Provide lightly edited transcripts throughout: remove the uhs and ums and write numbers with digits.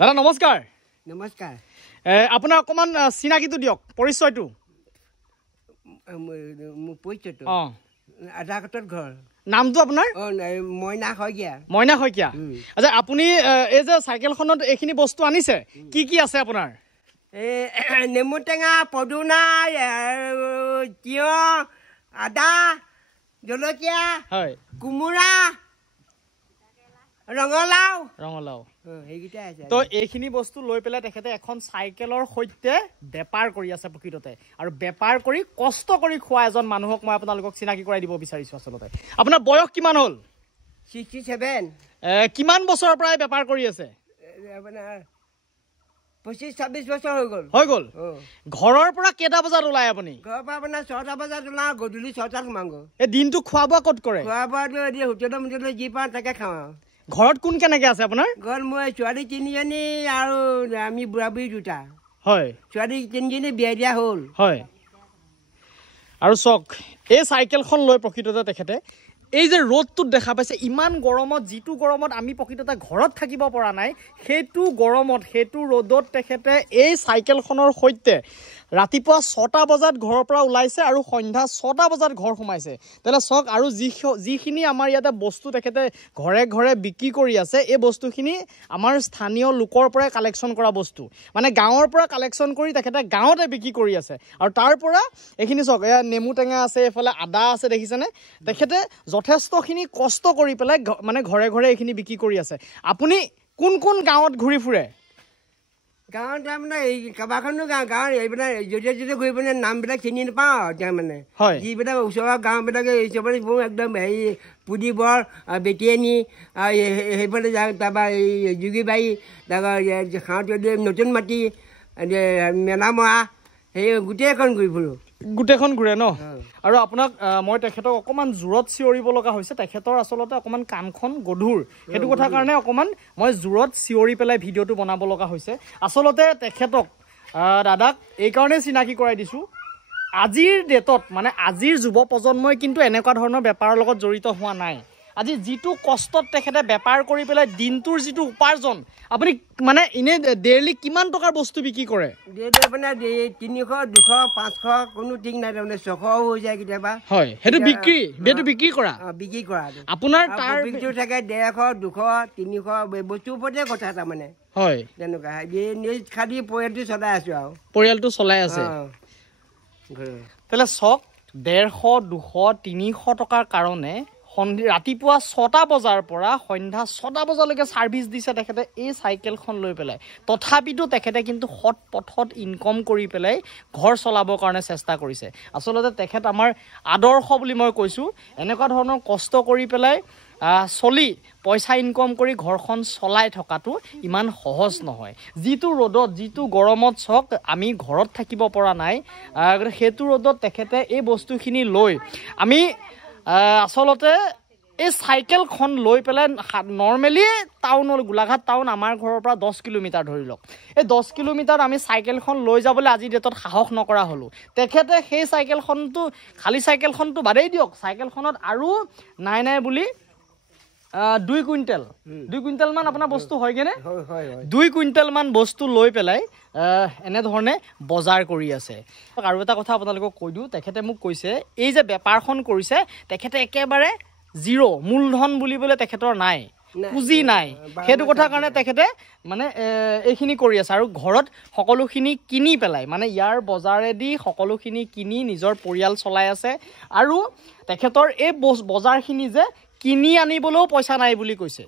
দাদা নমস্কাৰ। নমস্কাৰ। আপোনাৰ অকমান চিনাকিটো দিয়ক, পৰিচয়টো। মোৰ পৰিচয়টো আধা কটত ঘৰ। নামটো আপোনাৰ? মইনা শইকীয়া। মইনা শইকীয়া। আচ্ছা, আপুনি এই যে চাইকেলখনত এইখিনি বস্তু আনিছে, কি কি আছে আপোনাৰ? নেমু টেঙা, পদুনা, তিয়হ, আদা, জলকীয়া, কোমোৰা, ৰঙালাও। সেইকেইটাই আছে। তো এইখিনি বস্তু লৈ পেলাই তেখেতে এখন চাইকেলৰ সৈতে বেপাৰ কৰি আছে প্ৰকৃততে, আৰু বেপাৰ কৰি কষ্ট কৰি খোৱা এজন মানুহক মই আপোনালোকক চিনাকি কৰাই দিব বিচাৰিছোঁ। আচলতে আপোনাৰ বয়স কিমান হ'ল? 67। কিমান বছৰৰ পৰাই বেপাৰ কৰি আছে? আপোনাৰ 25-26 বছৰ হৈ গ'ল। ঘৰৰ পৰা কেইটা বজাত ওলাই আপুনি? ঘৰৰ পৰা আপোনাৰ 6টা বজাত ওলাওঁ, গধূলি 6টাত সোমাওঁগৈ। এই দিনটো খোৱা বোৱা ক'ত কৰে? খোৱা বোৱাটো হোটেলত যি পাওঁ তাকে খাওঁ আৰু। ঘৰত কোন কেনেকে আছে আপোনাৰ? ঘৰত মই ছোৱালী 3জনী আৰু আমি বুঢ়া বুঢ়ী 2টা। হয়, ছোৱালী 3জনী বিয়া দিয়া হ'ল। হয়, আৰু চাওক এই চাইকেলখন লৈ প্ৰকৃততে তেখেতে এই যে ৰ'দটোত দেখা পাইছে, ইমান গৰমত, যিটো গৰমত আমি প্ৰকৃততে ঘৰত থাকিব পৰা নাই, সেইটো গৰমত, সেইটো ৰ'দত তেখেতে এই চাইকেলখনৰ সৈতে ৰাতিপুৱা 6টা বজাত ঘৰৰ পৰা ওলাইছে আৰু সন্ধ্যা 6টা বজাত ঘৰ সোমাইছে। তেতিয়াহ'লে চাওক, আৰু যিখিনি আমাৰ ইয়াতে বস্তু তেখেতে ঘৰে ঘৰে বিক্ৰী কৰি আছে, এই বস্তুখিনি আমাৰ স্থানীয় লোকৰ পৰাই কালেকশ্যন কৰা বস্তু, মানে গাঁৱৰ পৰা কালেকশ্যন কৰি তেখেতে গাঁৱতে বিক্ৰী কৰি আছে। আৰু তাৰ পৰা এইখিনি চাওক, এয়া নেমু টেঙা আছে, এইফালে আদা আছে, দেখিছেনে? তেখেতে যথেষ্টখিনি কষ্ট কৰি পেলাই মানে ঘৰে ঘৰে এইখিনি বিক্ৰী কৰি আছে। আপুনি কোন কোন গাঁৱত ঘূৰি ফুৰে? গাঁৱত তাৰমানে এই কেইবাখনো গাঁৱৰ এইবিলাক য'তে য'তে ঘূৰি পিনে নামবিলাক চিনি নাপাওঁ তাৰমানে। হয়, যিবিলাক ওচৰৰ গাঁওবিলাকে চবৰে মোৰ একদম হেৰি পুদিবৰ, বেটিয়নী, সেইফালে যাওঁ, তাৰপৰা এই যোগীবাৰী, তাৰপৰা খাওঁতে নতুন মাটি, মেলামৰা, সেই গোটেইখন ঘূৰি ফুৰোঁ। গোটেইখন ঘূৰে ন? আৰু আপোনাক মই তেখেতক অকণমান জোৰত চিঞৰিব লগা হৈছে। তেখেতৰ আচলতে অকণমান কাণখন গধুৰ, সেইটো কথাৰ কাৰণে অকণমান মই জোৰত চিঞৰি পেলাই ভিডিঅ'টো বনাব লগা হৈছে। আচলতে তেখেতক দাদাক এইকাৰণেই চিনাকি কৰাই দিছোঁ, আজিৰ ডেটত মানে আজিৰ যুৱ প্ৰজন্মই কিন্তু এনেকুৱা ধৰণৰ বেপাৰৰ লগত জড়িত হোৱা নাই। আজি যিটো কষ্টত তেখেতে বেপাৰ কৰি পেলাই দিনটোৰ যিটো উপাৰ্জন, আপুনি মানে এনেই ডেইলি কিমান টকাৰ বস্তু বিক্ৰী কৰে? ডেইলি আপোনাৰ 300, 200, 500, কোনো ঠিক নাই, তাৰমানে 600 হৈ যায় কেতিয়াবা। হয়, সেইটো বিক্ৰী কৰা? বিক্ৰী কৰা। আপোনাৰ তাৰ বিক্ৰী থাকে 150, 200, 300 বস্তুৰ ওপৰতে কথা তাৰমানে। হয়, তেনেকুৱা নিজ খালি পৰিয়ালটো চলাই আছোঁ আৰু। পৰিয়ালটো চলাই আছে। তেতিয়াহ'লে চাওক, 150, 200, 300 টকাৰ কাৰণে ৰাতিপুৱা 6টা বজাৰ পৰা সন্ধ্যা 6টা বজালৈকে ছাৰ্ভিচ দিছে তেখেতে এই চাইকেলখন লৈ পেলাই। তথাপিতো তেখেতে কিন্তু সৎ পথত ইনকম কৰি পেলাই ঘৰ চলাবৰ কাৰণে চেষ্টা কৰিছে। আচলতে তেখেত আমাৰ আদৰ্শ বুলি মই কৈছোঁ। এনেকুৱা ধৰণৰ কষ্ট কৰি পেলাই চলি পইচা ইনকম কৰি ঘৰখন চলাই থকাটো ইমান সহজ নহয়। যিটো ৰ'দত, যিটো গৰমত চাওক, আমি ঘৰত থাকিব পৰা নাই, সেইটো ৰ'দত তেখেতে এই বস্তুখিনি লৈ আমি আচলতে এই চাইকেলখন লৈ পেলাই নৰ্মেলি টাউনলৈ, গোলাঘাট টাউন আমাৰ ঘৰৰ পৰা 10 কিলোমিটাৰ ধৰি লওক, এই 10 কিলোমিটাৰ আমি চাইকেলখন লৈ যাবলৈ আজিৰ ডেটত সাহস নকৰা হ'লোঁ। তেখেতে সেই চাইকেলখনটো, খালী চাইকেলখনটো বাদেই দিয়ক, চাইকেলখনত আৰু নাই বুলি 2 কুইণ্টেলমান আপোনাৰ বস্তু হয়গৈনে? 2 কুইণ্টেলমান বস্তু লৈ পেলাই এনেধৰণে বজাৰ কৰি আছে। আৰু এটা কথা আপোনালোকক কৈ দিওঁ, তেখেতে মোক কৈছে এই যে বেপাৰখন কৰিছে, তেখেতে একেবাৰে জিৰ', মূলধন বুলিবলৈ তেখেতৰ নাই, পুঁজি নাই। সেইটো কথাৰ কাৰণে তেখেতে মানে এইখিনি কৰি আছে, আৰু ঘৰত সকলোখিনি কিনি পেলাই, মানে ইয়াৰ বজাৰেদি সকলোখিনি কিনি নিজৰ পৰিয়াল চলাই আছে। আৰু তেখেতৰ এই বজাৰখিনি যে কিনি আনিবলৈও পইচা নাই বুলি কৈছে।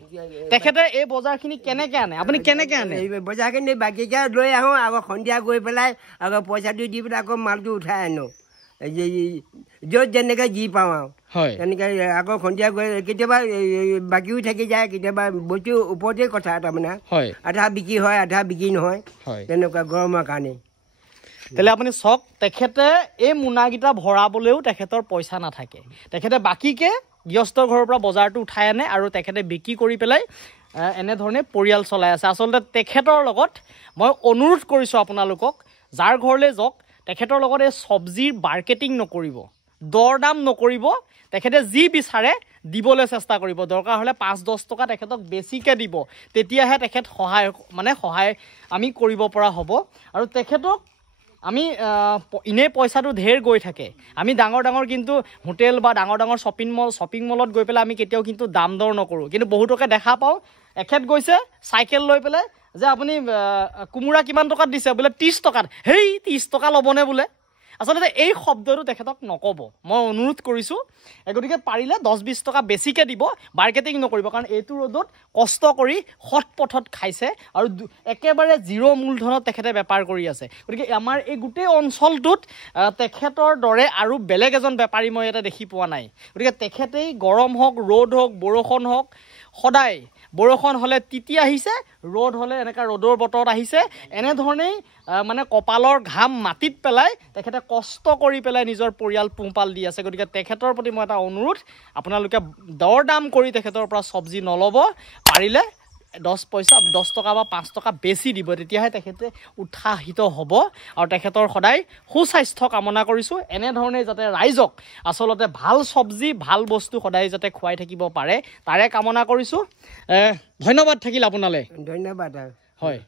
তেখেতে এই বজাৰখিনি কেনেকৈ আনে? আপুনি কেনেকৈ আনে? বজাৰখিনি বাকীকৈ লৈ আহোঁ, আকৌ সন্ধিয়া গৈ পেলাই আকৌ পইচাটো দি পেলাই আকৌ মালটো উঠাই আনো, য'ত যেনেকৈ যি পাওঁ আৰু। হয়, তেনেকৈ আকৌ সন্ধিয়া গৈ কেতিয়াবা বাকীও থাকি যায়, কেতিয়াবা বস্তুৰ ওপৰতে কথা তাৰমানে। হয়, আধা বিক্ৰী হয়, আধা বিক্ৰী নহয়। হয়, তেনেকুৱা গৰমৰ কাৰণে। তেতিয়াহ'লে আপুনি চাওক, তেখেতে এই মোনাকেইটা ভৰাবলৈও তেখেতৰ পইচা নাথাকে। তেখেতে বাকীকৈ গৃহস্থৰ ঘৰৰ পৰা বজাৰটো উঠাই আনে আৰু তেখেতে বিক্ৰী কৰি পেলাই এনেধৰণে পৰিয়াল চলাই আছে। আচলতে তেখেতৰ লগত মই অনুৰোধ কৰিছোঁ আপোনালোকক, যাৰ ঘৰলৈ যাওক তেখেতৰ লগত এই চব্জিৰ মাৰ্কেটিং নকৰিব, দৰ দাম নকৰিব, তেখেতে যি বিচাৰে দিবলৈ চেষ্টা কৰিব দৰকাৰ হ'লে 5-10 টকা তেখেতক বেছিকৈ দিব তেতিয়াহে তেখেত সহায় আমি কৰিব পৰা হ'ব আৰু তেখেতক আমি ইনে পইচাটো ঢেৰ গৈ থাকে আমি ডাঙৰ কিন্তু হোটেল বা ডাঙৰ শ্বপিং মলত গৈ পেলাই আমি কেতিয়াও কিন্তু দাম দৰ নকৰোঁ কিন্তু বহুতকে দেখা পাওঁ এখেত গৈছে চাইকেল লৈ পেলাই যে আপুনি কোমোৰা কিমান টকাত দিছে বোলে 30 টকাত হেই 30 টকা ল'বনে বোলে আচলতে এই শব্দটো তেখেতক নক'ব মই অনুৰোধ কৰিছোঁ গতিকে পাৰিলে 10-20 টকা বেছিকৈ দিব মাৰ্কেটিং নকৰিব কাৰণ এইটো ৰ'দত কষ্ট কৰি সৎ পথত খাইছে আৰু একেবাৰে জিৰ' মূলধনত তেখেতে বেপাৰ কৰি আছে গতিকে আমাৰ এই গোটেই অঞ্চলটোত তেখেতৰ দৰে আৰু বেলেগ এজন বেপাৰী মই ইয়াতে দেখি পোৱা নাই গতিকে তেখেতেই গৰম হওক ৰ'দ হওক বৰষুণ হওক সদায় বৰষুণ হ'লে তিতি আহিছে ৰ'দ হ'লে এনেকুৱা ৰ'দৰ বতৰত আহিছে এনেধৰণেই মানে কপালৰ ঘাম মাটিত পেলাই তেখেতে কষ্ট কৰি পেলাই নিজৰ পৰিয়াল পোহপাল দি আছে গতিকে তেখেতৰ প্ৰতি মই এটা অনুৰোধ আপোনালোকে দৰ দাম কৰি তেখেতৰ পৰা চব্জি নল'ব পাৰিলে 10 টকা বা 5 টকা বেছি দিব তেতিয়াহে তেখেতে উৎসাহিত হ'ব আৰু তেখেতৰ সদায় সুস্বাস্থ্য কামনা কৰিছোঁ এনেধৰণে যাতে ৰাইজক আচলতে ভাল চব্জি ভাল বস্তু সদায় যাতে খুৱাই থাকিব পাৰে তাৰে কামনা কৰিছোঁ ধন্যবাদ থাকিল আপোনালৈ ধন্যবাদ হয়